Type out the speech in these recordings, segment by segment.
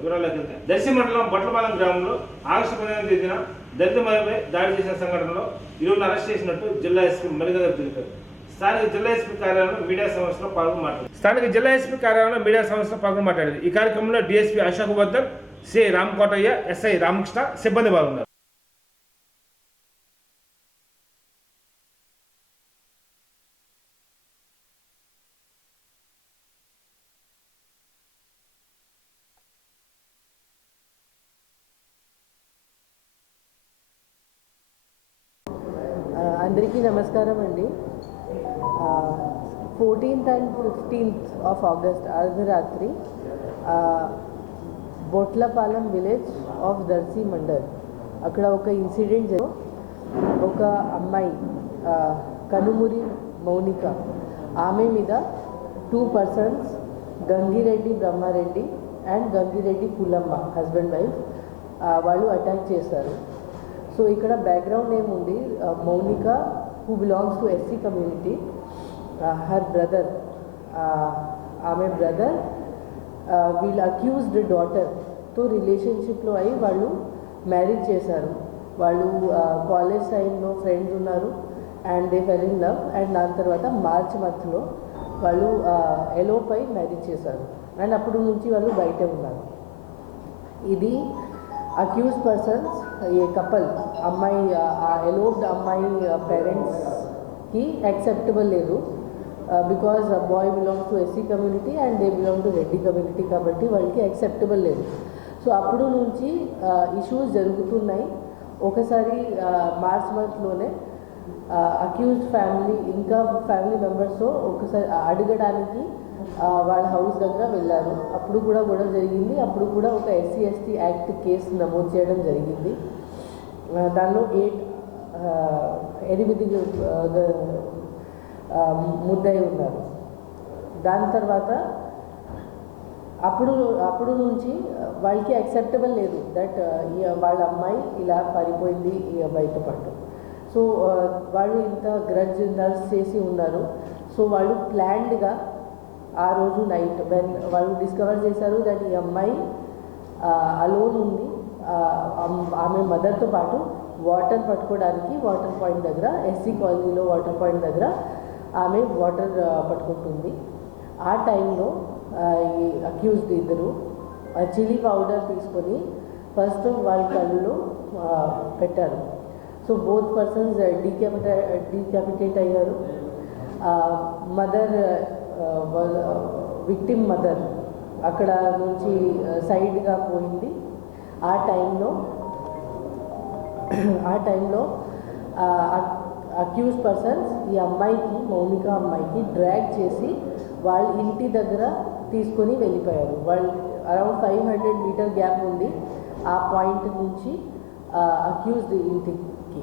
వివరాల్లోకి వెళ్తే దర్శి మండలం బొట్లపాలెం గ్రామంలో ఆగస్టు 15వ తేదీన దళిత మహిళపై దాడి చేసిన సంఘటనలో ఇరువురిని అరెస్ట్ చేసినట్టు జిల్లా ఎస్పీ మల్లికార్జున తెలిపారు. స్థానిక జిల్లా ఎస్పీ కార్యాలయంలో మీడియా సమావేశంలో మాట్లాడారు. ఈ కార్యక్రమంలో DSP Ashok Vardhan, CI Ramakotaiah, SI Ramakrishna సిబ్బంది పాల్గొన్నారు. అందరికీ నమస్కారం అండి. 14th and 15th of August అర్ధరాత్రి బొట్లపాలెం విలేజ్ ఆఫ్ దర్శి మండల్ అక్కడ ఒక ఇన్సిడెంట్ ఒక అమ్మాయి కనుమూరి మౌనిక ఆమె మీద 2 persons Gangireddy Brahmareddy and Gangireddy Pullamma husband wife వాళ్ళు అటాక్ చేశారు. సో ఇక్కడ బ్యాక్గ్రౌండ్ ఏముంది, Mounika who belongs to SC community, her brother ఆమె బ్రదర్ వీళ్ళ అక్యూజ్డ్ డాటర్తో రిలేషన్షిప్లో అయి వాళ్ళు మ్యారేజ్ చేశారు. వాళ్ళు కాలేజ్ టైంలో ఫ్రెండ్స్ ఉన్నారు and they fell in love and దాని తర్వాత మార్చ్ మంత్లో వాళ్ళు ఎలోపై మ్యారేజ్ చేశారు అండ్ అప్పుడు నుంచి వాళ్ళు బయటే ఉన్నారు. ఇది అక్యూజ్ పర్సన్స్ ఏ కపుల్ అమ్మాయి ఎలోప్డ్ అమ్మాయి పేరెంట్స్కి యాక్సెప్టబుల్ లేదు. Because boy belongs to SC community and they belong to Reddy community కాబట్టి వాళ్ళకి యాక్సెప్టబుల్ లేదు. సో అప్పుడు నుంచి ఇష్యూస్ జరుగుతున్నాయి. ఒకసారి మార్చ్ మంత్లోనే అక్యూజ్డ్ ఫ్యామిలీ ఇంకా ఫ్యామిలీ మెంబర్స్తో ఒకసారి అడగడానికి వాళ్ళ హౌస్ దగ్గర వెళ్ళారు. అప్పుడు కూడా గొడవ జరిగింది. అప్పుడు కూడా ఒక SC/ST యాక్ట్ కేసు నమోదు చేయడం జరిగింది. దానిలో 8 ముద్దాయి ఉన్నారు. దాని తర్వాత అప్పుడు నుంచి వాళ్ళకి యాక్సెప్టబుల్ లేదు దట్ వాళ్ళ అమ్మాయి ఇలా పారిపోయింది బయటపడ్డం. సో వాళ్ళు ఇంత గ్రడ్జ్ నర్స్ చేసి ఉన్నారు. సో వాళ్ళు ప్లాన్డ్గా ఆ రోజు నైట్ వాళ్ళు డిస్కవర్ చేశారు దట్ ఈ అమ్మాయి అలోన్ ఉంది. ఆమె మదర్తో పాటు వాటర్ పట్టుకోవడానికి వాటర్ పాయింట్ దగ్గర ఎస్సీ కాలనీలో వాటర్ పాయింట్ దగ్గర ఆమె వాటర్ పట్టుకుంటుంది. ఆ టైంలో ఈ అక్యూజ్డ్ ఇద్దరు చిల్లీ పౌడర్ తీసుకొని ఫస్ట్ వాళ్ళ కళ్ళలో పెట్టారు. సో బోత్ పర్సన్స్ డీక్యాపిటేట్ అయ్యారు. మదర్ విక్టిమ్ మదర్ అక్కడ నుంచి సైడ్గా పోయింది. ఆ టైంలో అక్యూజ్ పర్సన్స్ ఈ అమ్మాయికి మౌనిక అమ్మాయికి డ్రాగ్ చేసి వాళ్ళ ఇంటి దగ్గర తీసుకొని వెళ్ళిపోయారు. వాళ్ళు అరౌండ్ 500 మీటర్ గ్యాప్ ఉంది ఆ పాయింట్ నుంచి అక్యూజ్డ్ ఇంటికి.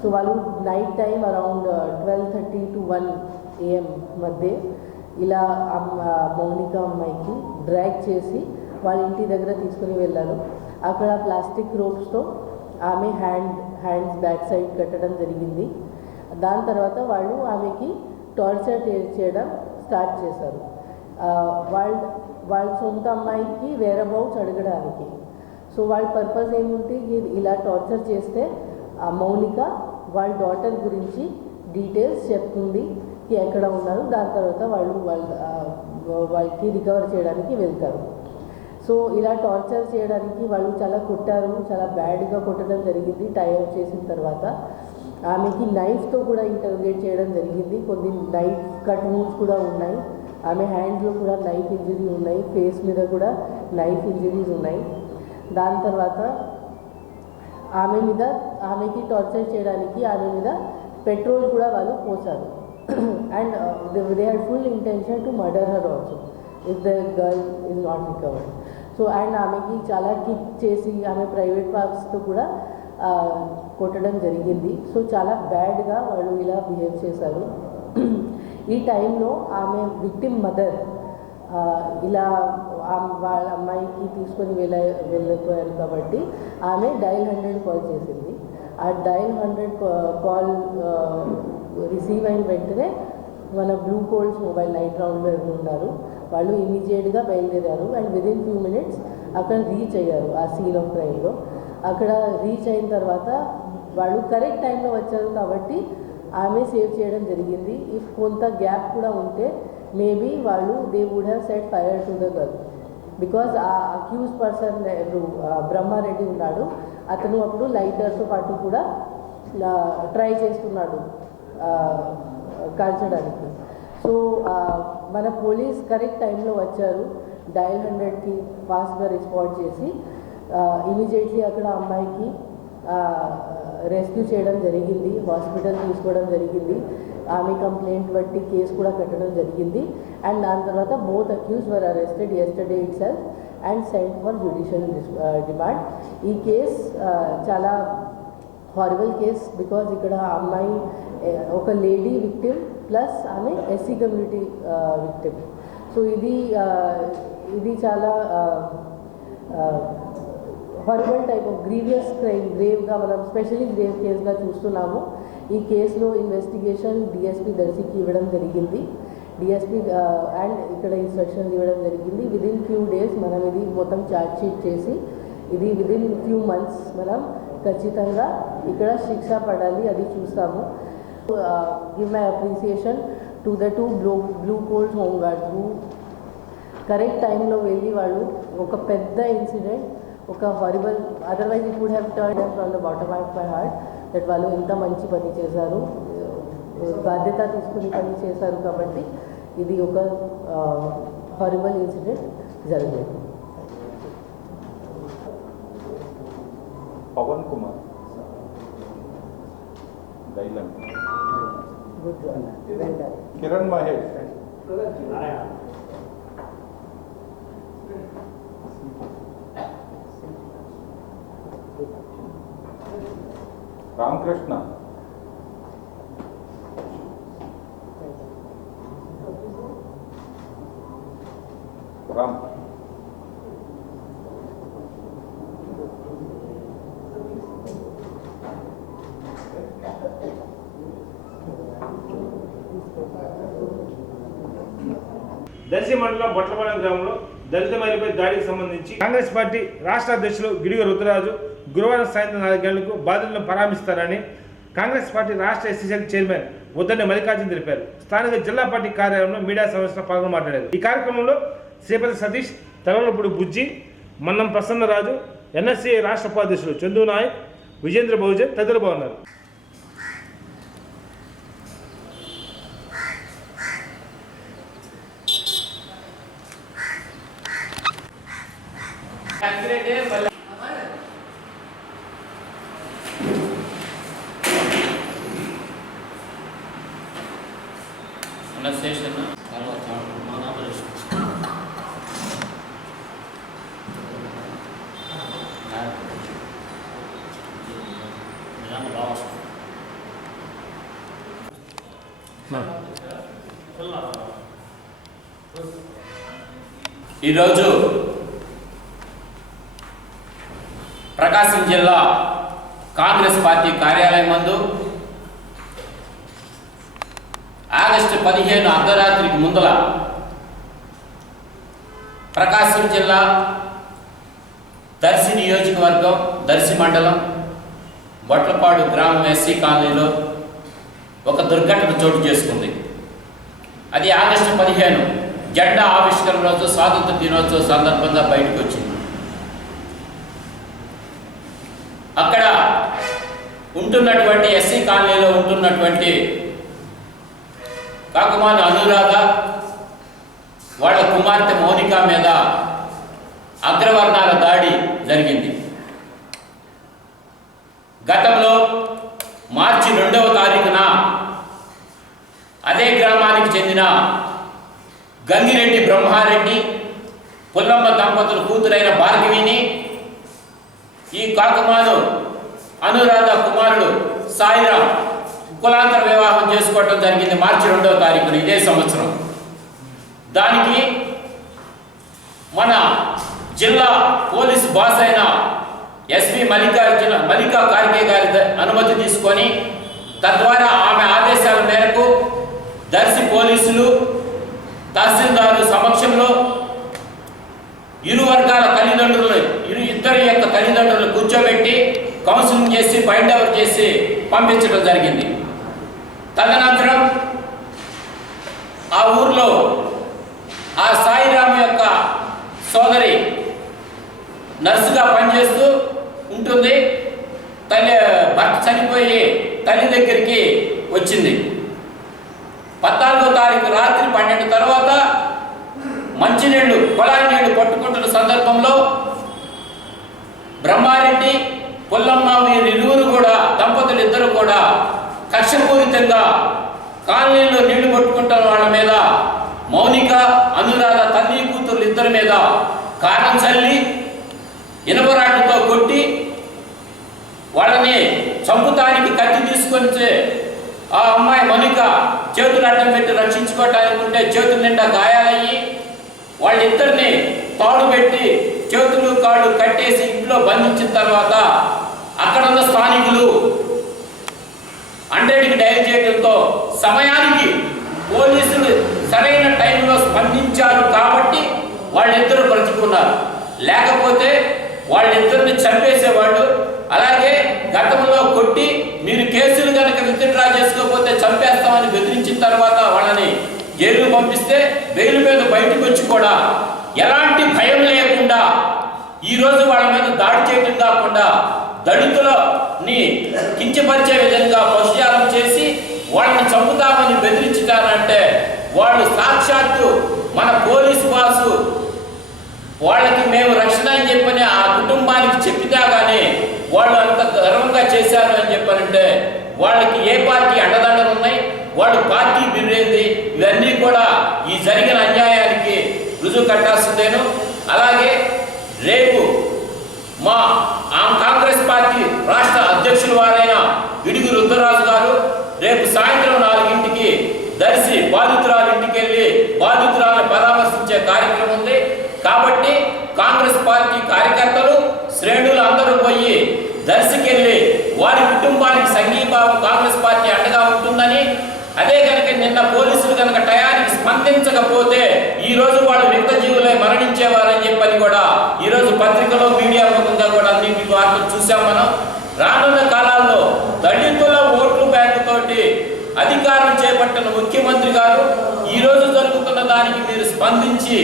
సో వాళ్ళు night time around 12:30 to 1 AM మధ్య ఇలా మౌనిక అమ్మాయికి డ్రాగ్ చేసి వాళ్ళ ఇంటి దగ్గర తీసుకుని వెళ్ళారు. అక్కడ ప్లాస్టిక్ రోప్స్తో ఆమె హ్యాండ్స్ బ్యాక్ సైడ్ కట్టడం జరిగింది. దాని తర్వాత వాళ్ళు ఆమెకి టార్చర్ చేయడం స్టార్ట్ చేశారు. వాళ్ళ సొంత అమ్మాయికి వేరబౌట్స్ అడగడానికి. సో వాళ్ళ పర్పస్ ఏముంటే ఇలా టార్చర్ చేస్తే మౌనిక వాళ్ళ డాటర్ గురించి డీటెయిల్స్ చెప్తుంది ఎక్కడ ఉన్నారు. దాని తర్వాత వాళ్ళకి రికవర్ చేయడానికి వెళ్తారు. సో ఇలా టార్చర్ చేయడానికి వాళ్ళు చాలా కొట్టారు, చాలా బ్యాడ్గా కొట్టడం జరిగింది. టైఅప్ చేసిన తర్వాత ఆమెకి నైఫ్తో కూడా ఇంటర్వ్యూట్ చేయడం జరిగింది. కొన్ని నైఫ్ కట్ వూండ్స్ కూడా ఉన్నాయి. ఆమె హ్యాండ్స్లో కూడా నైఫ్ ఇంజరీ ఉన్నాయి, ఫేస్ మీద కూడా నైఫ్ ఇంజరీస్ ఉన్నాయి. దాని తర్వాత ఆమెకి టార్చర్ చేయడానికి ఆమె మీద పెట్రోల్ కూడా వాళ్ళు పోసారు. and they had full intention to murder her also if the girl is not recovered. So and ఆమెకి చాలా కిక్ చేసి ఆమె ప్రైవేట్ పార్ట్స్తో కూడా కొట్టడం జరిగింది. సో చాలా బ్యాడ్గా వాళ్ళు ఇలా బిహేవ్ చేశారు. ఈ టైంలో ఆమె విక్టిమ్ మదర్ ఇలా వాళ్ళ అమ్మాయికి తీసుకొని వెళ్ళిపోయారు కాబట్టి ఆమె డయల్ 100 కాల్ చేసింది. ఆ డయల్ 100 కాల్ రిసీవ్ అయిన వెంటనే మన బ్లూ కోల్స్ మొబైల్ నైట్ రౌండ్లో ఉన్నారు. వాళ్ళు ఇమీడియట్గా బయలుదేరారు అండ్ విదిన్ ఫ్యూ మినిట్స్ అక్కడ రీచ్ అయ్యారు ఆ సీన్ ఆఫ్ క్రైమ్లో. అక్కడ రీచ్ అయిన తర్వాత వాళ్ళు కరెక్ట్ టైంలో వచ్చారు కాబట్టి ఆమె సేవ్ చేయడం జరిగింది. ఇఫ్ కొంత గ్యాప్ కూడా ఉంటే మేబీ వాళ్ళు they would have set fire to the girl. Because ఆ అక్యూజ్ పర్సన్ ఎవరు బ్రహ్మారెడ్డి ఉన్నాడు, అతను అప్పుడు లైటర్తో పాటు కూడా ట్రై చేస్తున్నాడు కాల్చడానికి. సో మన పోలీస్ కరెక్ట్ టైంలో వచ్చారు, డయల్ 100కి ఫాస్ట్గా రెస్పాండ్ చేసి ఇమీడియట్లీ అక్కడ అమ్మాయికి రెస్క్యూ చేయడం జరిగింది, హాస్పిటల్ తీసుకోవడం జరిగింది. ఆమె కంప్లైంట్ బట్టి కేసు కూడా కట్టడం జరిగింది. అండ్ దాని తర్వాత both accused were arrested yesterday itself and sent for judicial demand. ఈ కేస్ చాలా హారబుల్ కేస్ బికాజ్ ఇక్కడ అమ్మాయి ఒక లేడీ విక్టిమ్ ప్లస్ ఆమె ఎస్సీ కమ్యూనిటీ విక్టిమ్. సో ఇది చాలా horrible type of grievous crime, గ్రేవ్గా మనం స్పెషలీ గ్రేవ్ కేసుగా చూస్తున్నాము. ఈ కేసులో ఇన్వెస్టిగేషన్ డిఎస్పీ దర్శికి ఇవ్వడం జరిగింది. డిఎస్పీ అండ్ ఇక్కడ ఇన్స్ట్రక్షన్స్ ఇవ్వడం జరిగింది. విదిన్ ఫ్యూ డేస్ మనం ఇది మొత్తం ఛార్జ్ షీట్ చేసి ఇది విదిన్ ఫ్యూ మంత్స్ మనం ఖచ్చితంగా ఇక్కడ శిక్ష పడాలి, అది చూస్తాము. Give my appreciation to the 2 blue colts home guards who correct టైంలో వెళ్ళి వాళ్ళు ఒక పెద్ద ఇన్సిడెంట్, ఒక horrible, otherwise it would have turned from the bottom of my heart that వాళ్ళు ఎంత మంచి పని చేశారు, బాధ్యత తీసుకుని పని చేశారు కాబట్టి ఇది ఒక హారిబుల్ ఇన్సిడెంట్ జరిగింది. Pawan Kumar Dailam, good job, well done. Kiran Mahesh, Ramakrishna, Ram, Darsi మండలం బొట్లపాలెం గ్రామంలో దళిత మహిళపై దాడికి సంబంధించి కాంగ్రెస్ పార్టీ రాష్ట్ర అధ్యక్షులు గిడిగ రుద్రరాజు గురువారం సాయంత్రం 4 గంటలకు బాధితులను పరామర్శిస్తారని కాంగ్రెస్ పార్టీ రాష్ట్ర ఎస్సీ చైర్మన్ ఉద్దెని మల్లికార్జున్ తెలిపారు. స్థానిక జిల్లా పార్టీ కార్యాలయంలో మీడియా సమావేశంలో పాల్గొని మాట్లాడారు. ఈ కార్యక్రమంలో శ్రీపతి సతీష్, తలవలపూడి బుజ్జి, మన్నం ప్రసన్నరాజు, ఎన్ఎస్సీ రాష్ట్ర ఉపాధ్యక్షులు చందు నాయక్, విజేంద్ర బహుజన్ తదితరులు బాగున్నారు. ఈరోజు ప్రకాశం జిల్లా కాంగ్రెస్ పార్టీ కార్యాలయం నందు ఆగస్టు 15 అర్ధరాత్రికి ముందల ప్రకాశం జిల్లా దర్శి నియోజకవర్గం, దర్శి మండలం, బొట్లపాడు గ్రామం ఎస్సీ కాలనీలో ఒక దుర్ఘటన చోటు చేసుకుంది. అది ఆగస్టు 15 జెండా ఆవిష్కరణ రోజు, స్వాతంత్ర దినోత్సవ సందర్భంగా బయటకు వచ్చింది. అక్కడ ఉంటున్నటువంటి ఎస్సీ కాలనీలో ఉంటున్నటువంటి కాకుమాను అనురాధ వాళ్ళ కుమార్తె మౌనిక మీద అగ్రవర్ణాల దాడి జరిగింది. గతంలో మార్చి 2వ తారీఖున అదే గ్రామానికి చెందిన గంగిరెడ్డి బ్రహ్మారెడ్డి, పుల్లమ్మ దంపతుల కూతురైన భార్గవిని ఈ కాకుమాను అనురాధ కుమారుడు సాయిరామ్ కులాంతర వివాహం చేసుకోవడం జరిగింది మార్చి 2వ తారీఖున ఇదే సంవత్సరం. దానికి మన జిల్లా పోలీసు బాస్ అయిన ఎస్పీ మల్లికా కార్గే గారి అనుమతి తీసుకొని తద్వారా ఆమె ఆదేశాల మేరకు దర్శి పోలీసు బైండ్ ఓవర్ చేసి పంపించడం జరిగింది. తదనంతరం ఆ ఊర్లో ఆ సాయిరామ్ యొక్క సోదరి నర్సుగా పనిచేస్తూ ఉంటుంది. భర్త చనిపోయి తల్లి దగ్గరికి వచ్చింది. 14వ తారీఖు రాత్రి 12 తర్వాత మంచినీళ్లు కొళాయి నీళ్లు పట్టుకుంటున్న సందర్భంలో బ్రహ్మారెడ్డి పుల్లమ్మ వీరిరువురు కూడా దంపతులు ఇద్దరు కూడా కక్షపూరితంగా కాలనీలో నీళ్లు పట్టుకుంటున్న వాళ్ళ మీద మౌనిక అనురాధ తల్లి కూతురు ఇద్దరి మీద కారం చల్లి ఇనపరాటితో కొట్టి వాళ్ళని చంపుతానికి కత్తి తీసుకొని ఆ అమ్మాయి మౌనిక చేతులు అడ్డం పెట్టి రక్షించుకోవటానికి ఉంటే చేతుల నిండా గాయాలయ్యి వాళ్ళిద్దరిని తాడు పెట్టి చేతులు కాళ్ళు కట్టేసి ఇంట్లో బంధించిన తర్వాత అక్కడ ఉన్న స్థానికులు 100కి డయల్ చేయడంతో సమయానికి పోలీసులు సరైన టైంలో స్పందించారు కాబట్టి వాళ్ళిద్దరూ బ్రతుకున్నారు. లేకపోతే వాళ్ళిద్దరిని చంపేసేవాళ్ళు. అలాగే గతంలో కొట్టి మీరు కేసులు కనుక విత్డ్రా చేసుకోకపోతే చంపేస్తామని బెదిరించిన తర్వాత వాళ్ళని జైలు పంపిస్తే బెయిల్ మీద బయటకు వచ్చి కూడా ఎలాంటి భయం లేకుండా ఈరోజు వాళ్ళ మీద దాడి చేయడం కాకుండా దళితులని కించపరిచే విధంగా పశుజాలం చేసి వాళ్ళని చంపుతామని బెదిరించారంటే వాళ్ళు సాక్షాత్తు మన పోలీసు బాసు వాళ్ళకి మేము రక్షణ అని చెప్పని ఆ కుటుంబానికి చెప్పినా కానీ వాళ్ళు అంత గర్వంగా చేశారు అని చెప్పారంటే వాళ్ళకి ఏ పార్టీ అండదండలు ఉన్నాయి, వాళ్ళు పార్టీ బిర్రేంది, ఇవన్నీ కూడా ఈ జరిగిన అన్యాయానికి రుజువు కట్టాల్సిందేను. అలాగే రేపు మా కాంగ్రెస్ పార్టీ రాష్ట్ర అధ్యక్షుల వారైన గిడుగు రుద్రరాజు గారు రేపు సాయంత్రం 4ంటికి దర్శి బాధితురాల ఇంటికి వెళ్ళి బాధితురాలను పరామర్శించే కార్యక్రమం ఉంది. కాబట్టి కాంగ్రెస్ పార్టీ కార్యకర్తలు శ్రేణులు అందరూ పోయి దర్శికెళ్ళి వారి కుటుంబానికి సంఘీభావం కాంగ్రెస్ పార్టీ అండగా ఉంటుందని, అదే కనుక నిన్న పోలీసులు కనుక టయానికి స్పందించకపోతే ఈ రోజు వాళ్ళు వింత జీవులై మరణించేవారని చెప్పని కూడా ఈ రోజు పత్రికలో మీడియా ముఖంగా కూడా అన్నింటి వార్తలు చూసాం మనం. రానున్న కాలాల్లో దళితుల ఓట్లు బ్యాంకు తోటి అధికారం చేపట్టిన ముఖ్యమంత్రి గారు ఈ రోజు జరుగుతున్న దానికి మీరు స్పందించి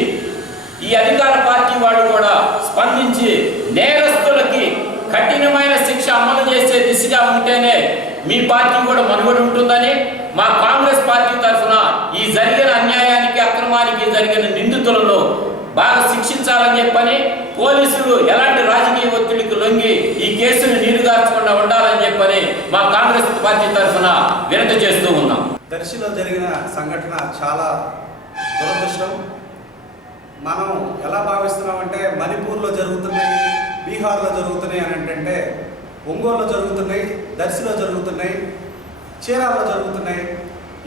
ఈ అధికార పార్టీ వాళ్ళు కూడా స్పందించి నేరస్తులకి కఠినమైన శిక్ష అమలు చేసే దిశగా ఉంటేనే మీ పార్టీ కూడా మనుగడ ఉంటుందని మా కాంగ్రెస్ పార్టీ తరఫున ఈ జరిగిన అన్యాయానికి అక్రమానికి జరిగిన నిందితులను బాగా శిక్షించాలని చెప్పని పోలీసులు ఎలాంటి రాజకీయ ఒత్తిడికి లొంగి ఈ కేసును నీరుగార్చకుండా ఉండాలని చెప్పని మా కాంగ్రెస్ పార్టీ తరఫున వినతి చేస్తూ ఉన్నాం. దర్శిలో జరిగిన సంఘటన చాలా దురదృష్టం. మనం ఎలా భావిస్తున్నామంటే మణిపూర్లో జరుగుతున్నాయి, బీహార్లో జరుగుతున్నాయి అని అంటే ఒంగోలులో జరుగుతున్నాయి, దర్శిలో జరుగుతున్నాయి, చీరాల్లో జరుగుతున్నాయి.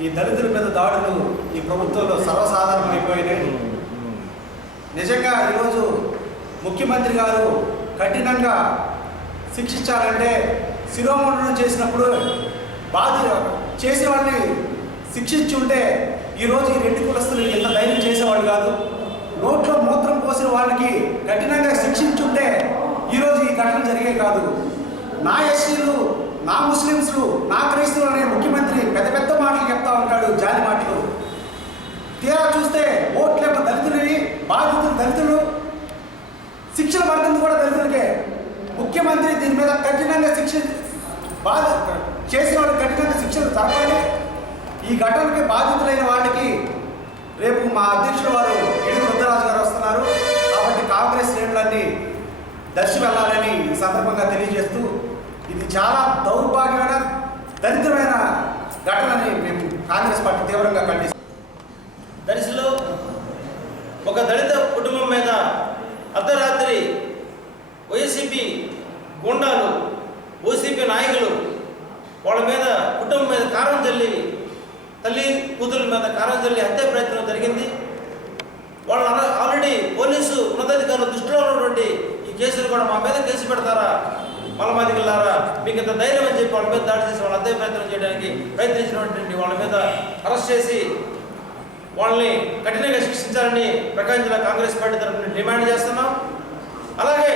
ఈ దళితుల మీద దాడులు ఈ ప్రభుత్వంలో సర్వసాధారణమైపోయినాయి. నిజంగా ఈరోజు ముఖ్యమంత్రి గారు కఠినంగా శిక్షించాలంటే శిరోమండనం చేసినప్పుడు చేసే వాళ్ళని శిక్షించి ఉంటే ఈరోజు ఈ రెడ్డి కులస్తులు ఎంత ధైర్యం చేసేవాళ్ళు కాదు. నోట్లో మూత్రం పోసిన వాళ్ళకి కఠినంగా శిక్షించుంటే ఈరోజు ఈ ఘటన జరిగే కాదు. నా ఎస్సీలు, నా ముస్లింలు, నా క్రైస్తవులు అనే ముఖ్యమంత్రి పెద్ద పెద్ద మాటలు చెప్తా ఉంటాడు, జాలి మాటలు. తీరా చూస్తే ఓట్లేమో దళితులని, బాధితులు దళితులు, శిక్షణ పడుతుంది కూడా దళితులకే. ముఖ్యమంత్రి దీని మీద కఠినంగా చేసిన వాళ్ళకి కఠినంగా శిక్షలు జరగాలి. ఈ ఘటనకి బాధితులైన వాళ్ళకి రేపు మా అధ్యక్షుల వారు గిడుగు రుద్రరాజు గారు వస్తున్నారు. కాబట్టి కాంగ్రెస్ శ్రేణులన్నీ దర్శి వెళ్ళాలని ఈ సందర్భంగా తెలియజేస్తూ, ఇది చాలా దౌర్భాగ్యమైన దరిద్రమైన ఘటనని మేము కాంగ్రెస్ పార్టీ తీవ్రంగా ఖండిస్తాం. దర్శిలో ఒక దళిత కుటుంబం మీద అర్ధరాత్రి వైసీపీ గుండాలు, ఓసీపీ నాయకులు వాళ్ళ మీద కుటుంబం మీద కారం చల్లి, తల్లి కూతురు మీద కారం చల్లి హత్య ప్రయత్నం జరిగింది. వాళ్ళు ఆల్రెడీ పోలీసు ఉన్నతాధికారులు దృష్టిలో ఉన్నటువంటి ఈ కేసులు కూడా మా మీద కేసు పెడతారా, మలమాదిగలారా, మీకు ఇంత ధైర్యం అని చెప్పి వాళ్ళ మీద దాడి చేసి వాళ్ళ హత్య ప్రయత్నం చేయడానికి ప్రయత్నించినటువంటి వాళ్ళ మీద అరెస్ట్ చేసి వాళ్ళని కఠినంగా శిక్షించాలని ప్రకాశం జిల్లా కాంగ్రెస్ పార్టీ తరఫున డిమాండ్ చేస్తున్నాం. అలాగే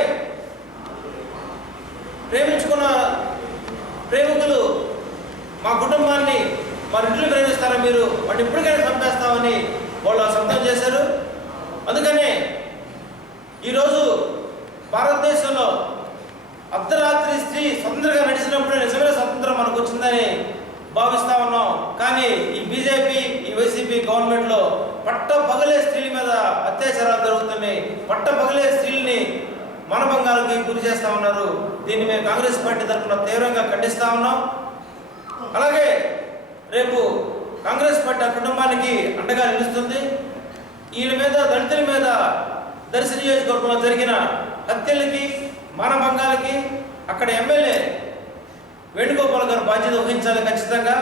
ప్రేమించుకున్న ప్రేమికులు మా కుటుంబాన్ని మా ఇంట్లో ప్రేమిస్తారా మీరు, వాటిని ఇప్పటికైనా చంపేస్తామని వాళ్ళు శబ్దం చేశారు. అందుకనే ఈరోజు భారతదేశంలో అర్ధరాత్రి స్త్రీ స్వతంత్రంగా నడిచినప్పుడే నిజమైన స్వతంత్రం మనకు వచ్చిందని భావిస్తా ఉన్నాం. కానీ ఈ బీజేపీ, ఈ వైసీపీ గవర్నమెంట్లో పట్ట పగలే స్త్రీల మీద అత్యాచారాలు జరుగుతున్నాయి. పట్ట పగలే స్త్రీల్ని మానభంగాలకి గురి చేస్తూ ఉన్నారు. దీన్ని మేము కాంగ్రెస్ పార్టీ తరఫున తీవ్రంగా ఖండిస్తూ ఉన్నాం. అలాగే రేపు కాంగ్రెస్ పార్టీ ఆ కుటుంబానికి అండగా నిలుస్తుంది. వీళ్ళ మీద, దళితుల మీద దర్శి నియోజకవర్గంలో జరిగిన హత్యలకి, మానభంగాలకి అక్కడ ఎమ్మెల్యే వేణుగోపాల్ గారు బాధ్యత వహించాలి. ఖచ్చితంగా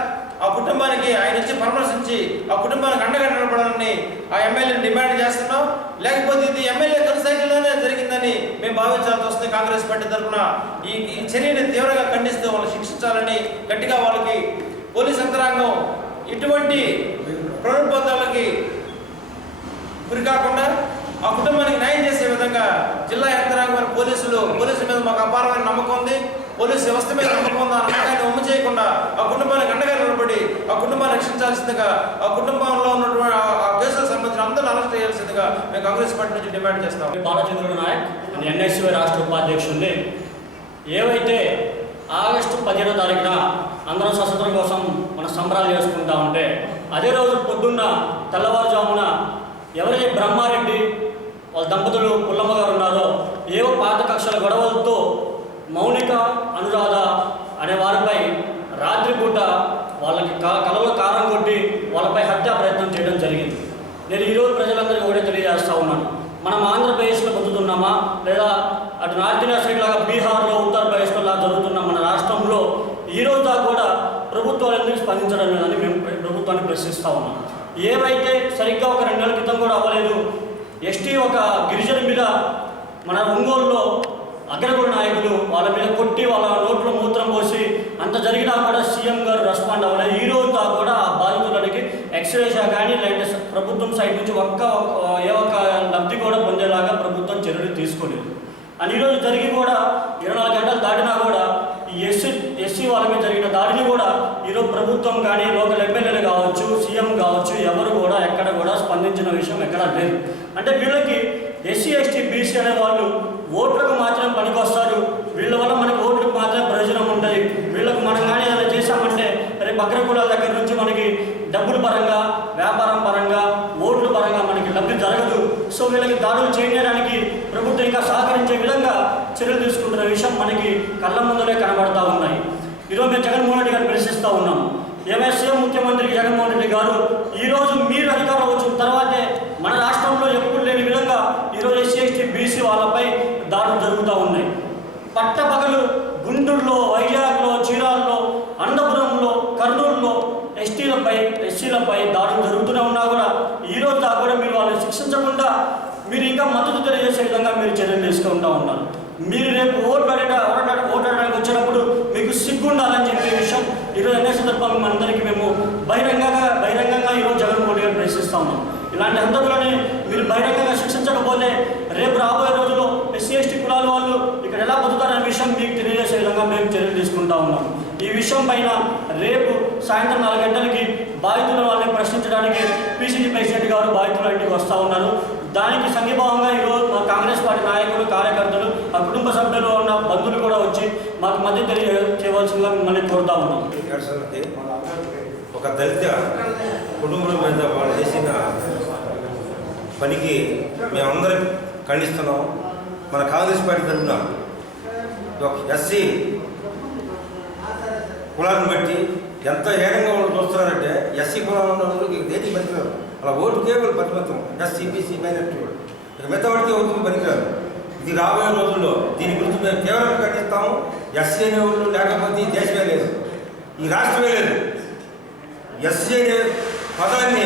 ఆ కుటుంబానికి ఆయన నుంచి పరామర్శించి ఆ కుటుంబానికి అండగా నిలబడాలని ఆ ఎమ్మెల్యేని డిమాండ్ చేస్తున్నాం. లేకపోతే ఇది ఎమ్మెల్యే కన్సైకిల్లోనే జరిగిందని మేము భావించాల్సి వస్తుంది. కాంగ్రెస్ పార్టీ తరఫున ఈ చర్యని తీవ్రంగా ఖండిస్తూ వాళ్ళు శిక్షించాలని గట్టిగా వాళ్ళకి పోలీస్ యంత్రాంగం ఇటువంటి ప్రభుత్వాలకి గురి కాకుండా ఆ కుటుంబానికి న్యాయం చేసే విధంగా జిల్లా యంత్రాంగం పోలీసుల మీద మాకు అపారమైన నమ్మకం ఉంది. పోలీసు వ్యవస్థ మీద నమ్మకం ఉంది. ఆ నమ్మకాన్ని ఒమ్ము చేయకుండా ఆ కుటుంబానికి అండగా నిలబడి ఆ కుటుంబాన్ని రక్షించాల్సిందిగా, ఆ కుటుంబంలో ఉన్నటువంటి ఆ కేసులకు సంబంధించిన అందరూ అరెస్ట్ చేయాల్సిందిగా మేము కాంగ్రెస్ పార్టీ నుంచి డిమాండ్ చేస్తాం. బాలచంద్ర నాయక్ ఎన్ఎస్యూ రాష్ట్ర ఉపాధ్యక్షుడిని. ఏవైతే ఆగస్టు 15వ తారీఖున అందరం స్వతంత్రం కోసం మన సంబరాలు చేసుకుంటా ఉంటే, అదే రోజు పొద్దున్న తెల్లవారుజామున ఎవరైతే బ్రహ్మారెడ్డి వాళ్ళ దంపతులు పుల్లమ్మ గారు ఉన్నారో ఏవో పాత కక్షల గొడవలతో మౌనిక, అనురాధ అనే వారిపై రాత్రిపూట వాళ్ళకి కలలో కారం కొట్టి వాళ్ళపై హత్యా ప్రయత్నం చేయడం జరిగింది. నేను ఈరోజు ప్రజలందరికీ కూడా తెలియజేస్తూ ఉన్నాను, మనం ఆంధ్రప్రదేశ్లో బతుకుతున్నామా లేదా అటు నార్త్ ఇండియా సైడ్ లాగా బీహార్లో, ఉత్తరప్రదేశ్లో లాగా జరుగుతున్న మన రాష్ట్రంలో ఈరోజు దాకా కూడా ప్రభుత్వాలు ఎందుకు స్పందించడం లేదని మేము ప్రభుత్వాన్ని ప్రశ్నిస్తూ ఉన్నాం. ఏవైతే సరిగ్గా ఒక 2 నెలల క్రితం కూడా అవ్వలేదు, ఎస్టీ ఒక గిరిజన మీద మన ఒంగోలులో అగ్రకుల నాయకులు వాళ్ళ మీద కొట్టి వాళ్ళ నోట్లో మూత్రం పోసి అంత జరిగినా కూడా సీఎం గారు రెస్పాండ్ అవ్వలేదు. ఈ రోజు దాకా కూడా ఆ బాధితులకి ఎక్స్రేషా కానీ లేదంటే ప్రభుత్వం సైడ్ నుంచి ఏ ఒక్క లబ్ధి కూడా పొందేలాగా ప్రభుత్వం చర్యలు తీసుకోలేదు. అని ఈరోజు జరిగి కూడా 24 గంటలు దాటినా కూడా ఈ ఎస్సీ వాళ్ళ మీద జరిగిన దాడిని కూడా ఈరోజు ప్రభుత్వం కానీ లోకల్ ఎమ్మెల్యేలు కావచ్చు, సీఎం కావచ్చు, ఎవరు కూడా ఎక్కడ కూడా స్పందించిన విషయం ఎక్కడా లేదు. అంటే వీళ్ళకి ఎస్సీ, ఎస్టీ, బీసీ అనే వాళ్ళు ఓట్లకు మాత్రం పనికొస్తారు, వీళ్ళ వల్ల మనకి ఓట్లకు మాత్రం ప్రయోజనం ఉంటుంది, వీళ్ళకు మనం కానీ అలా చేశామంటే రేపు అగ్రకులాల దగ్గర నుంచి మనకి డబ్బుల పరంగా, వ్యాపారం పరంగా, ఓట్ల పరంగా మనకి లబ్ధి జరగదు. సో వీళ్ళకి దాడులు చేయడానికి ప్రభుత్వం ఇంకా సహకరించే విధంగా చర్యలు తీసుకుంటున్న విషయం మనకి కళ్ళ ముందరే కనబడతా ఉన్నాయి. ఈరోజు మేము జగన్మోహన్ రెడ్డి గారిని ప్రశ్నిస్తూ ఉన్నాం. సీఎం ముఖ్యమంత్రి జగన్మోహన్ రెడ్డి గారు ఈరోజు మీరు అధికారంలో వచ్చిన తర్వాతే మన రాష్ట్రంలో ఎప్పుడు లేని విధంగా ఈరోజు ఎస్సీ, ఎస్టీ, బీసీ వాళ్ళపై దాడులు జరుగుతూ ఉన్నాయి. పట్టపగలు గుంటూరులో, వైజాగ్లో, చీరాల్లో, అనంతపురంలో, కర్నూలులో ఎస్టీలపై, ఎస్సీలపై దాడులు జరుగుతూనే ఉన్నా కూడా ఈరోజు దాకా కూడా మీరు వాళ్ళని శిక్షించకుండా మీరు ఇంకా మద్దతు తెలియజేసే విధంగా మీరు చర్యలు తీసుకుంటూ ఉన్నారు. మీరు రేపు ఓట్లాడడానికి వచ్చినప్పుడు మీకు సిగ్గుండాలని చెప్పే విషయం ఈరోజు ఎన్ఎస్సీ తరఫున మనందరికీ మేము బహిరంగంగా ఈరోజు జగన్మోహన్ గారిని ప్రశ్నిస్తూ ఉన్నాం. ఇలాంటి హంతకులని మీరు బహిరంగంగా శిక్షించకపోతే రేపు రాబోయే రోజుల్లో ఎస్సీ, ఎస్టీ కులాల వాళ్ళు ఇక్కడ ఎలా బతుకుతారనే విషయం మీకు తెలియజేసే విధంగా మేము చర్యలు తీసుకుంటా ఉన్నాం. ఈ విషయం పైన రేపు సాయంత్రం 4 గంటలకి బాధితుల వాళ్ళని ప్రశ్నించడానికి పీసీసీ ప్రెసిడెంట్ గారు బాధితుల ఇంటికి వస్తూ ఉన్నారు. దానికి సంఘీభావంగా ఈరోజు మా కాంగ్రెస్ పార్టీ నాయకులు, కార్యకర్తలు, ఆ కుటుంబ సభ్యులు ఉన్న బంధువులు కూడా వచ్చి మాకు మద్దతు తెలియజేయవలసిందిగా మిమ్మల్ని కోరుతా ఉన్నాం. ఒక దళిత కుటుంబం మీద వాళ్ళు చేసిన పనికి మేమందరం ఖండిస్తున్నాం. మన కాంగ్రెస్ పార్టీ తరఫున ఎస్సీ కులాన్ని బట్టి ఎంత హేళంగా వాళ్ళు చూస్తున్నారంటే ఎస్సీ కులాలు ఉన్న వాళ్ళకి దేనికి పనికిరారు, అలా ఓటుకే వాళ్ళు పరిమితం. ఎస్సీ, బీసీ, మైనారిటీ వాళ్ళు ఇక మిగతా వాడికి ఓటుకు పనికిరారు. ఇది రాబోయే రోజుల్లో దీని గురించి మేము తీవ్రంగా ఖండిస్తాము. ఎస్సీ అనే వాళ్ళు లేకపోతే ఈ దేశమే లేదు, ఈ రాష్ట్రమే లేదు. ఎస్సీ అనే పదాన్ని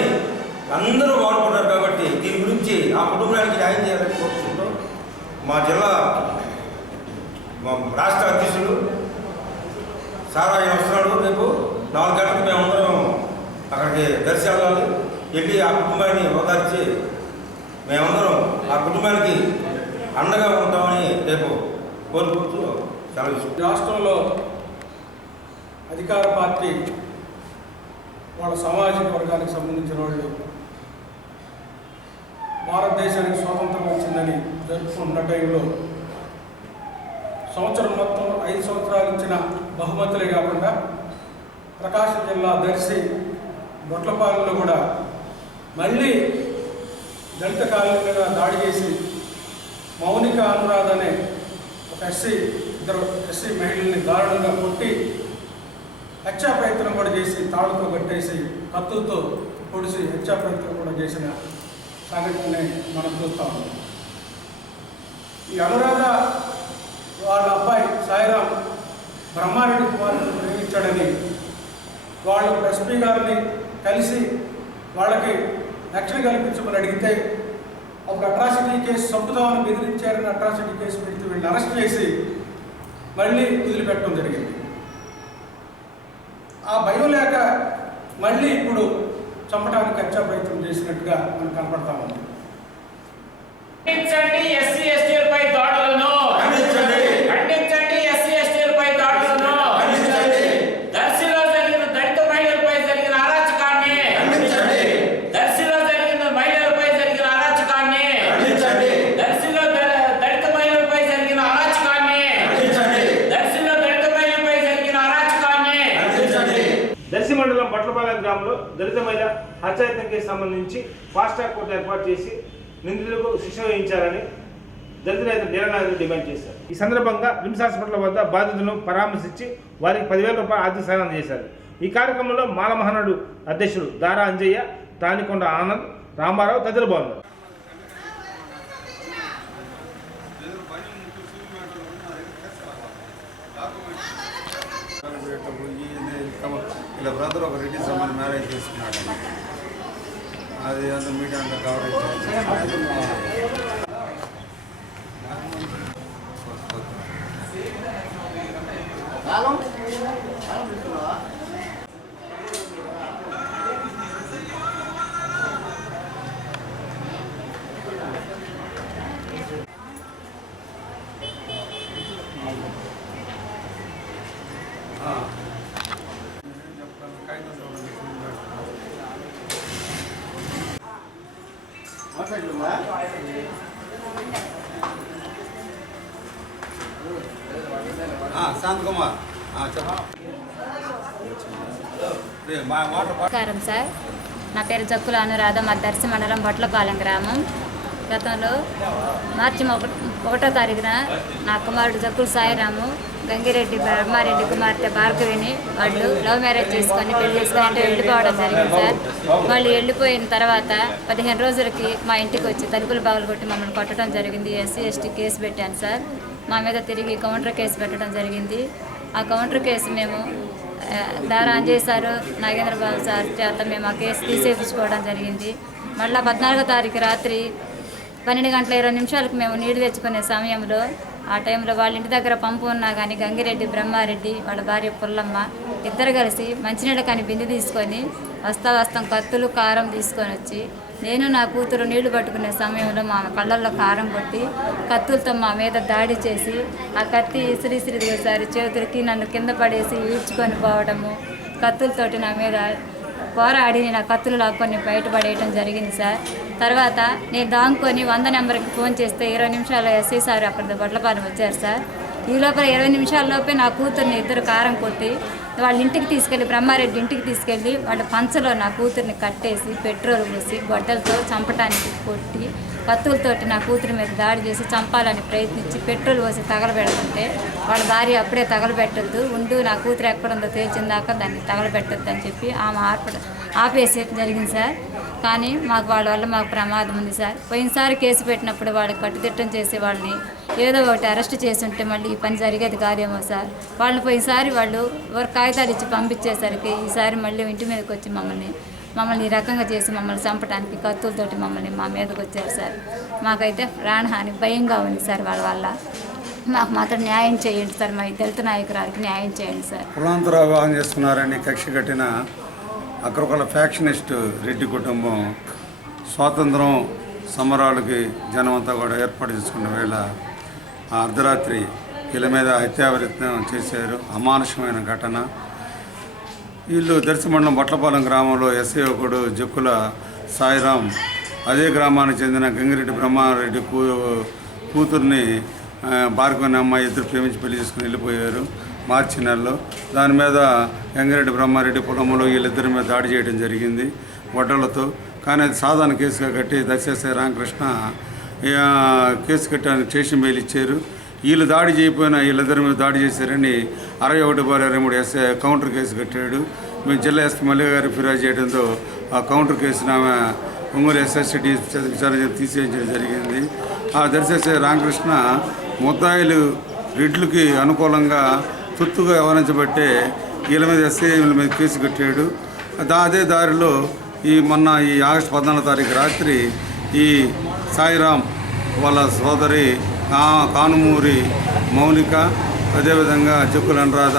అందరూ వాడుకున్నారు కాబట్టి దీని గురించి ఆ కుటుంబానికి న్యాయం చేయాలని కోరుకుంటాం. మా జిల్లా రాష్ట్ర అధ్యక్షుడు సారా వస్తున్నాడు. రేపు 4 గంటలకు మేమందరం అక్కడికి దర్శనాలు వెళ్ళి ఆ కుటుంబాన్ని ఓదార్చి మేమందరం ఆ కుటుంబానికి అండగా ఉంటామని రేపు కోరుకుంటూ సెలవు. రాష్ట్రంలో అధికార పార్టీ వాళ్ళ సామాజిక వర్గానికి సంబంధించిన వాళ్ళు భారతదేశానికి స్వాతంత్రం వచ్చిందని జరుపుకుంటున్న టైంలో సంవత్సరం మొత్తం 5 సంవత్సరాలు ఇచ్చిన బహుమతులే కాకుండా ప్రకాశం జిల్లా దర్శి బొట్లపాలెంలో కూడా మళ్ళీ దళిత కాలనీ మీద దాడి చేసి మౌనిక అనురాధ అనే ఒక ఇద్దరు ఎస్సీ మహిళల్ని దారుణంగా కొట్టి హత్యా ప్రయత్నం కూడా చేసి తాడుతో కట్టేసి కత్తులతో పొడిసి హత్యా ప్రయత్నం కూడా చేసిన సంఘటనని మనం చూస్తా ఉన్నాం. ఈ అనురాధ వాళ్ళ అబ్బాయి సాయిరాం బ్రహ్మారెడ్డి కుమారుని ప్రేమించాడని వాళ్ళు ఎస్పీ గారిని కలిసి వాళ్ళకి రక్షణ కల్పించమని అడిగితే ఒక అట్రాసిటీ కేసు చంపుదామని బెదిరించారని అట్రాసిటీ కేసు పెడితే వీళ్ళని అరెస్ట్ చేసి మళ్ళీ వదిలిపెట్టడం జరిగింది. ఆ భయం లేక మళ్ళీ ఇప్పుడు చంపడానికి హత్యా ప్రయత్నం చేసినట్టుగా మనకు కనపడతా ఉంది. ఎస్సీ ఎస్టీలపై దాడులను ఖండించండి. ఎస్సీ ఎస్టీలపై దాడులను దర్శిలో జరిగిన దళిత మహిళలపై జరిగిన అరాచకాన్ని దర్శిలో జరిగిన మహిళలపై జరిగిన అరాచకాన్ని దర్శిలో దళిత మహిళలపై జరిగిన అరాచకాన్ని దర్శిలో దళిత మహిళలపై జరిగిన అరాచకాన్ని. దర్శి మండలం బట్లపాలెం గ్రామంలో దళిత మహిళ హత్యాయత్నం కేసు సంబంధించి ఫాస్ట్ ట్రాక్ కోర్టు ఏర్పాటు చేసి నిందితులకు శిక్ష వేయించాలని దళిత నేత నీలనాథులు డిమాండ్ చేశారు. ఈ సందర్భంగా రిమ్స్ హాస్పిటల్ వద్ద బాధితులను పరామర్శించి వారికి 10,000 రూపాయల ఆర్థిక సహాయం అందజేశారు. ఈ కార్యక్రమంలో మాల మహానాడు అధ్యక్షుడు దారా అంజయ్య, తానికొండ ఆనంద్, రామారావు తదితరులు పాల్గొన్నారు. ఇలా బ్రదర్ ఒక రెడ్డి సంబంధం మ్యారేజ్ చేసుకున్నాడు. అది అంత మీడియా అంతా కవరేజ్ శాంత్ కుమార్ నమస్కారం సార్, నా పేరు జక్కుల అనురాధ, మా దర్శి మండలం బొట్లపాలెం గ్రామం. గతంలో మార్చి 1వ తారీఖున నా కుమారుడు జక్కుల సాయిరాము గంగిరెడ్డి బ్రహ్మారెడ్డి కుమార్తె భార్గవిని వాళ్ళు లవ్ మ్యారేజ్ చేసుకొని పెళ్లి చేసుకొని అంటే వెళ్ళిపోవడం జరిగింది సార్. వాళ్ళు వెళ్ళిపోయిన తర్వాత 15 రోజులకి మా ఇంటికి వచ్చి తలుపులు బాగులు కొట్టి మమ్మల్ని కొట్టడం జరిగింది. ఎస్సీ ఎస్టీ కేసు పెట్టాను సార్. మా మీద తిరిగి కౌంటర్ కేసు పెట్టడం జరిగింది. ఆ కౌంటర్ కేసు మేము దారా అంజయ్ సారు, నాగేంద్రబాబు సార్ చేత మేము ఆ కేసు తీసేపించుకోవడం జరిగింది. మళ్ళీ 14వ తారీఖు రాత్రి 12:20 మేము నీళ్లు తెచ్చుకునే సమయంలో ఆ టైంలో వాళ్ళ ఇంటి దగ్గర పంపు ఉన్నా కానీ గంగిరెడ్డి బ్రహ్మారెడ్డి వాళ్ళ భార్య పుల్లమ్మ ఇద్దరు కలిసి మంచినీళ్ళ కానీ బిందె తీసుకొని వస్తాం కత్తులు కారం తీసుకొని వచ్చి నేను నా కూతురు నీళ్లు పట్టుకునే సమయంలో మా కళ్ళల్లో కారం కొట్టి కత్తులతో మా మీద దాడి చేసి ఆ కత్తి ఇసిరిసారి చేతులకి నన్ను కింద పడేసి ఈడ్చుకొని పోవడము, కత్తులతోటి నా మీద పోరాడి నేను ఆ కత్తులు లాక్కొని బయటపడేయడం జరిగింది సార్. తర్వాత నేను దాంకొని 100 నెంబర్కి ఫోన్ చేస్తే 20 నిమిషాల్లో ఎస్ఐ సార్ అక్కడ బొట్లపాలెం వచ్చారు సార్. ఈ లోపల 20 నిమిషాల్లోపే నా కూతుర్ని ఇద్దరు కారం కొట్టి వాళ్ళ ఇంటికి తీసుకెళ్ళి బ్రహ్మారెడ్డి ఇంటికి తీసుకెళ్ళి వాళ్ళ పంచలో నా కూతుర్ని కట్టేసి పెట్రోల్ పోసి గొడ్డలతో చంపటానికి కొట్టి కత్తులతోటి నా కూతురి మీద దాడి చేసి చంపాలని ప్రయత్నించి పెట్రోల్ పోసి తగలబెడుతుంటే వాళ్ళ భార్య అప్పుడే తగలబెట్టద్దు ఉండు, నా కూతురు ఎక్కడుందో తేల్చిన దాకా దాన్ని తగలబెట్టద్దు అని చెప్పి ఆమె ఆపేసి జరిగింది సార్. కానీ మాకు వాళ్ళ వల్ల మాకు ప్రమాదం ఉంది సార్. పోయినసారి కేసు పెట్టినప్పుడు వాళ్ళకి కట్టుదిట్టం చేసి వాళ్ళని ఏదో ఒకటి అరెస్ట్ చేసి ఉంటే మళ్ళీ ఈ పని జరిగేది కాదేమో సార్. వాళ్ళు పోయినసారి వాళ్ళు ఎవరు కాగితాలు ఇచ్చి పంపించేసరికి ఈసారి మళ్ళీ ఇంటి మీదకి వచ్చి మమ్మల్ని ఈ రకంగా చేసి మమ్మల్ని చంపడానికి కత్తులతోటి మా మీదకి వచ్చారు సార్. మాకైతే ప్రాణహాని భయంగా ఉంది సార్. వాళ్ళ వల్ల మాకు మాత్రం న్యాయం చేయండి సార్. మా దళిత నాయకురాలకి న్యాయం చేయండి సార్. కులాంతర వివాహం చేసుకున్నారని కక్ష కట్టిన అగ్రకుల ఫ్యాక్షనిస్ట్ రెడ్డి కుటుంబం స్వాతంత్రం సమరాలకి జనమంతా కూడా ఏర్పాటు చేసుకున్న వేళ అర్ధరాత్రి వీళ్ళ మీద హత్యాయత్నం చేశారు. అమానుషమైన ఘటన. వీళ్ళు దర్శి మండలం బట్లపాలెం గ్రామంలో ఎస్ఐ ఒకడు జక్కుల సాయిరాం అదే గ్రామానికి చెందిన గంగిరెడ్డి బ్రహ్మారెడ్డి కూతుర్ని భార్గవని అమ్మాయి ఇద్దరు ప్రేమించి పెళ్లి చేసుకుని వెళ్ళిపోయారు మార్చి నెలలో. దాని మీద గంగిరెడ్డి బ్రహ్మారెడ్డి పొలంలో వీళ్ళిద్దరి మీద దాడి చేయడం జరిగింది గొడ్డలతో. కానీ అది సాధారణ కేసుగా కట్టి దర్శి రామకృష్ణ కేసు కట్టడానికి స్టేషన్ బెయిల్ ఇచ్చారు. వీళ్ళు దాడి చేయకపోయినా వీళ్ళిద్దరి మీద దాడి చేశారని 61/23 ఎస్ఐ కౌంటర్ కేసు కట్టాడు. మేము జిల్లా ఎస్పీ మల్లిక గారి ఫిర్యాదు చేయడంతో ఆ కౌంటర్ కేసును ఆమె ఒంగోలు ఎస్ఎస్సిటీ విచారణ తీసేయడం జరిగింది. ఆ దర్శి రామకృష్ణ ముద్దాయిలు రెడ్లకి అనుకూలంగా తుత్తుగా వ్యవహరించబట్టే వీళ్ళ మీద ఎస్ఐల మీద కేసు కట్టాడు. అదే దారిలో మొన్న ఆగస్టు 14వ తారీఖు రాత్రి ఈ సాయిరాం వాళ్ళ సోదరి కానుమూరి మౌనిక అదేవిధంగా జక్కుల అనురాధ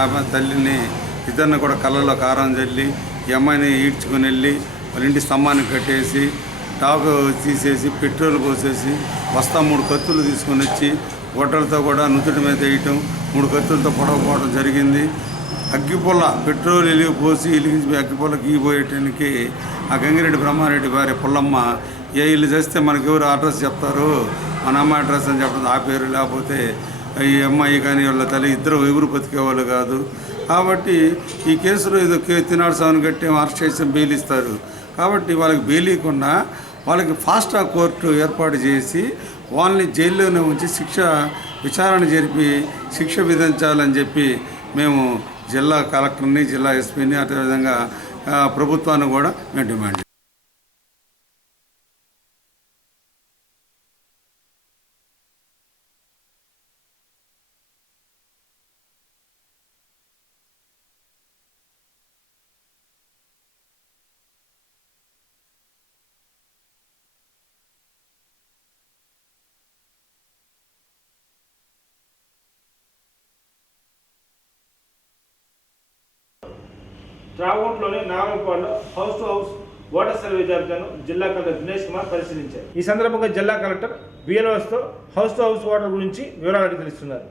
ఆమె తల్లిని ఇద్దరిని కూడా కళ్ళలో కారం చల్లి ఈ అమ్మాయిని ఈడ్చుకుని వెళ్ళి వాళ్ళ ఇంటి స్తంభానికి కట్టేసి టాప్ తీసేసి పెట్రోల్ పోసేసి 3 కత్తులు తీసుకొని వచ్చి గొడ్డలతో కూడా నుదుటి మీద వేయటం 3 కత్తులతో పొడవపోవడం జరిగింది. అగ్గిపొల్ల పెట్రోల్ పోసి వెలిగించి అగ్గిపొల్ల గీపోయేటానికి ఆ గంగిరెడ్డి బ్రహ్మారెడ్డి భార్య పుల్లమ్మ వీళ్ళు చేస్తే మనకి ఎవరు అడ్రస్ చెప్తారు, మన అమ్మాయి అడ్రస్ అని చెప్పడం ఆ పేరు, లేకపోతే ఈ అమ్మాయి కానీ వాళ్ళ తల్లి ఇద్దరు ఎవరు బతికేవాళ్ళు కాదు. కాబట్టి ఈ కేసులో ఏదో తినాడు సాగుని కట్టి అరెస్ట్ చేసి బెయిల్ ఇస్తారు. కాబట్టి వాళ్ళకి బెయిల్ ఇవ్వకుండా వాళ్ళకి ఫాస్ట్ ట్రాక్ కోర్టు ఏర్పాటు చేసి వాళ్ళని జైల్లోనే ఉంచి విచారణ జరిపి శిక్ష విధించాలని చెప్పి మేము జిల్లా కలెక్టర్ని జిల్లా ఎస్పీని అదేవిధంగా ప్రభుత్వాన్ని కూడా మేము డిమాండ్ చేస్తాం. ట్రావోట్లోని నాగంపాడులో house to house voter survey జాబితాను జిల్లా కలెక్టర్ దినేష్ కుమార్ పరిశీలించారు. ఈ సందర్భంగా జిల్లా కలెక్టర్ బిఎల్ఓస్తో హౌస్ టు హౌస్ ఓటర్ గురించి వివరాలు అడిగి తెలుస్తున్నారు.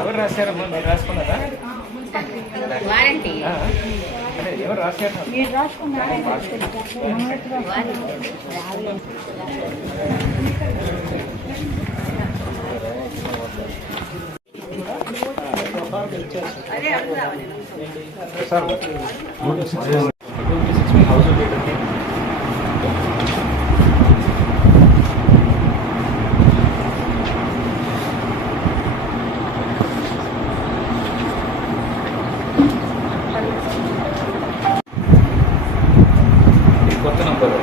ఎవరు రాశారమ్మా? మీరు రాసుకున్నారా? ఎవరు రాశారు? కొత్త నంబర్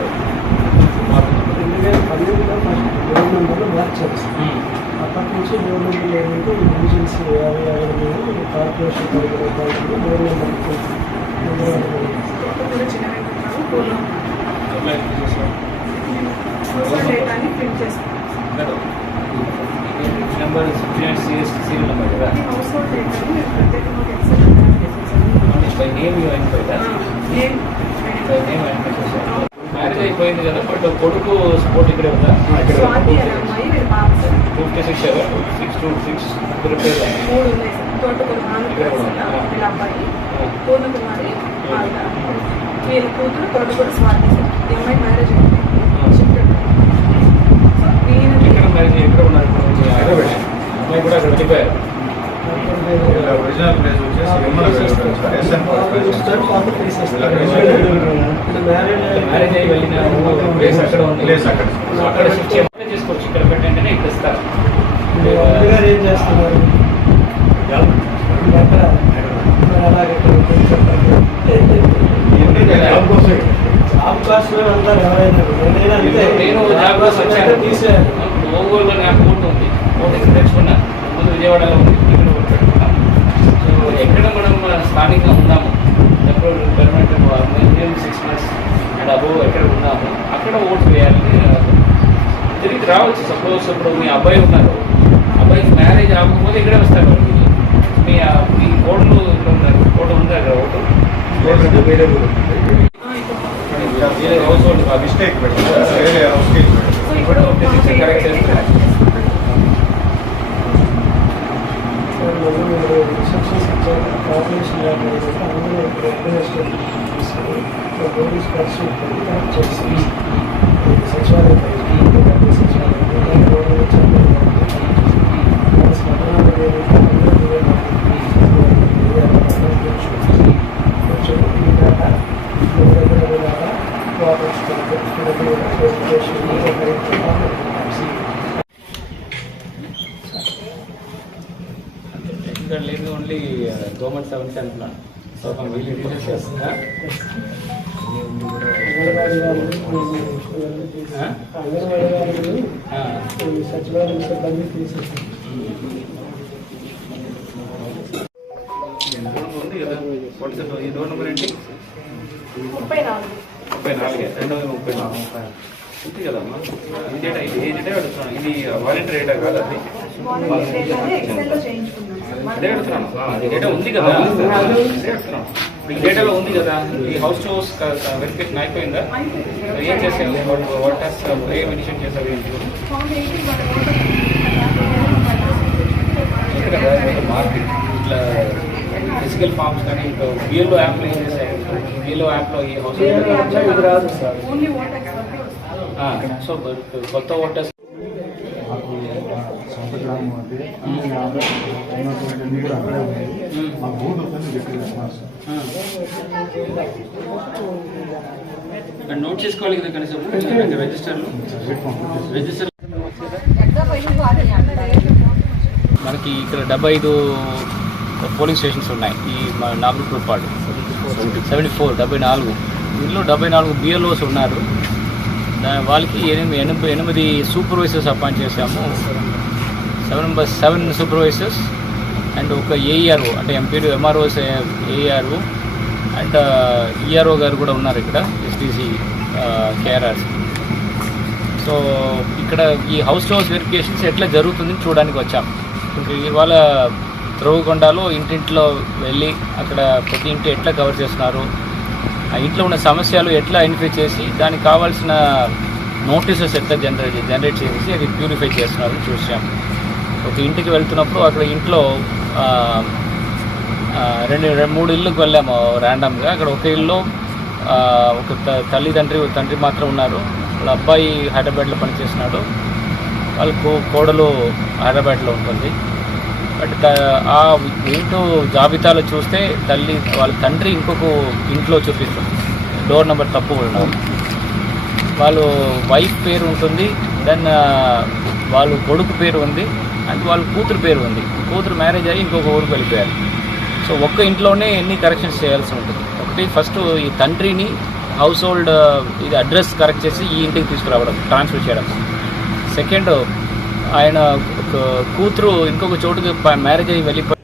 అప్పటి నుంచి 3 నెంబర్లు ఏమంటే individuals 50 corporation number serial number కదా by name you identify by name identify చేశారు. మ్యారేజ్ అయిపోయింది కదా, బట్ కొడుకు సపోర్ట్ ఇక్కడే ఉందా? 56 626 ప్రిపేర్ కూతురు తోటకూర స్వాతి అమ్మాయి మ్యారేజ్ ఎక్కడ మ్యారేజ్ ఎక్కడ ఉన్నారు? అమ్మాయి కూడా అక్కడ వెళ్ళిపోయారు. ఒరిజినల్ ప్లేస్ మ్యారేజ్ అయ్యి వెళ్ళిన ప్లేస్ అక్కడ ఉంది, అక్కడ షిఫ్ట్ చేసుకోవచ్చు. ఇక్కడ పెట్టండి ఇక్కడ ఇస్తారు. ఏం చేస్తున్నారు? జాబ్ కోసం అంటారు ఎవరైనా. నేను జాబ్ కోసం వచ్చాను. ఒంగోలులో నాకు ఓటు ఉంది, ఓటు ఇక్కడ తెచ్చుకున్నా. ముందు విజయవాడలో ఉంది, ఇక్కడ ఓటు పెట్టుకున్నాం. సో ఎక్కడ మనం స్థానికంగా ఉన్నాము, ఎప్పుడు పర్మనెంట్ 6 months అండ్ అబోవ్ ఎక్కడ ఉన్నాము అక్కడ ఓటు వేయాలని తిరిగి రావచ్చు. సపోజ్ ఇప్పుడు మీ అబ్బాయి ఉన్నారు, అబ్బాయికి మ్యారేజ్ అవ్వకపోతే ఇక్కడే వస్తారు. మీ కోడలు ఇక్కడ ఉన్నారు, కోడలు ఉంది అక్కడ ఓటు వేరే వేరే హౌస్ హోల్డ్ మిస్టేక్ వేరే హౌస్ కరెక్ట్ చేస్తే ఇన్స్ట్రక్షన్స్ ఇచ్చారు. కార్పొరేషన్ అందులో రెగ్యులేషన్ పోలీస్ పరిస్థితి కరెక్ట్ చేసి సచివాలయం ఇక్కడ లేదు ఓన్లీ గవర్నమెంట్ సర్వెంట్స్ అంటున్నాను. సో వీళ్ళు సచివాలయం సిబ్బంది తీసేసి ఉంది కదా. ఈ డోర్ నెంబర్ ఏంటి? 34. 34 34 ఉంది కదమ్మా. ఇది డేటా ఇది అడుగుతున్నాను. ఇది వాలంటీర్ డేటా కాదు, అది అదే అడుగుతున్నాను. అది డేటా ఉంది కదా, అదే అడుగుతున్నాను. ఈ డేటాలో ఉంది కదా. ఈ హౌస్ టు హౌస్ వెరిఫికేషన్ అయిపోయిందా? ఏం చేసావు? వాట్ హాస్ ఏం ఇనిషియేట్ చేసావు? ఏంటి కదా మార్కెట్ ఇట్లా ఫిజికల్ ఫార్మ్స్ కానీ ఇంకా బిఎల్ఓ యాప్లో ఏం చేశాయి? బిఎల్ఓ యాప్లో ఈ హౌస్ రాదు సార్. సో కొత్త ఓటర్స్ సొంత గ్రామం అంటే అన్ని ఉన్నటువంటి కూడా అక్కడే ఉన్నాయి. మా బోర్డు వస్తుంది చెప్పేస్తున్నారు సార్. నోట్ చేసుకోవాలి కదా కనీసం రిజిస్టర్లో. రిజిస్టర్ మనకి ఇక్కడ 75 పోలింగ్ స్టేషన్స్ ఉన్నాయి. ఈ నాగరికతో పాటు 74 ఇందులో 74 బిఎల్ఓస్ ఉన్నారు. వాళ్ళకి 8 సూపర్వైజర్స్ అపాయింట్ చేశాము. 7 సూపర్వైజర్స్ అండ్ ఒక ఏఈఆర్ఓ అంటే MPD MROs AERO and ERO గారు కూడా ఉన్నారు ఇక్కడ ఎస్టీసీ కేఆర్ఆర్స్. సో ఇక్కడ ఈ హౌస్ టు హౌస్ వెరిఫికేషన్స్ ఎట్లా జరుగుతుంది చూడడానికి వచ్చాము. ఇవాళ త్రోగొండలో ఇంటింట్లో వెళ్ళి అక్కడ ప్రతి ఇంటి ఎట్లా కవర్ చేస్తున్నారు, ఆ ఇంట్లో ఉన్న సమస్యలు ఎట్లా ఐడెంటిఫై చేసి దానికి కావాల్సిన నోటీసెస్ ఎట్లా జనరేట్ చేసి అది ప్యూరిఫై చేస్తున్నారని చూసాము. ఒక ఇంటికి వెళ్తున్నప్పుడు అక్కడ ఇంట్లో 2-3 ఇళ్ళకి వెళ్ళాము ర్యాండమ్గా. అక్కడ ఒక ఇల్లు ఒక తండ్రి మాత్రం ఉన్నారు. వాళ్ళ అబ్బాయి హైదరాబాద్లో పనిచేస్తున్నాడు, వాళ్ళ కోడలు హైదరాబాద్లో ఉంటుంది. బట్ ఆ ఇంట్లో జాబితాలో చూస్తే వాళ్ళ తండ్రి ఇంకొక ఇంట్లో చూపిస్తుంది. డోర్ నెంబర్ తప్పు ఉన్నారు. వాళ్ళు వైఫ్ పేరు ఉంటుంది, దెన్ వాళ్ళు కొడుకు పేరు ఉంది అండ్ వాళ్ళ కూతురు పేరు ఉంది. కూతురు మ్యారేజ్ అయ్యి ఇంకొక ఊరికి వెళ్ళిపోయారు. సో ఒక్క ఇంట్లోనే ఎన్ని కరెక్షన్స్ చేయాల్సి ఉంటుంది. ఒకటి ఫస్ట్ ఈ తండ్రిని హౌస్ హోల్డ్ ఇది అడ్రస్ కరెక్ట్ చేసి ఈ ఇంటికి తీసుకురావడం, ట్రాన్స్ఫర్ చేయడం. సెకండ్ ఆయన కూతురు ఇంకొక చోటుకి మ్యారేజ్ అయ్యి వెళ్ళిపోయి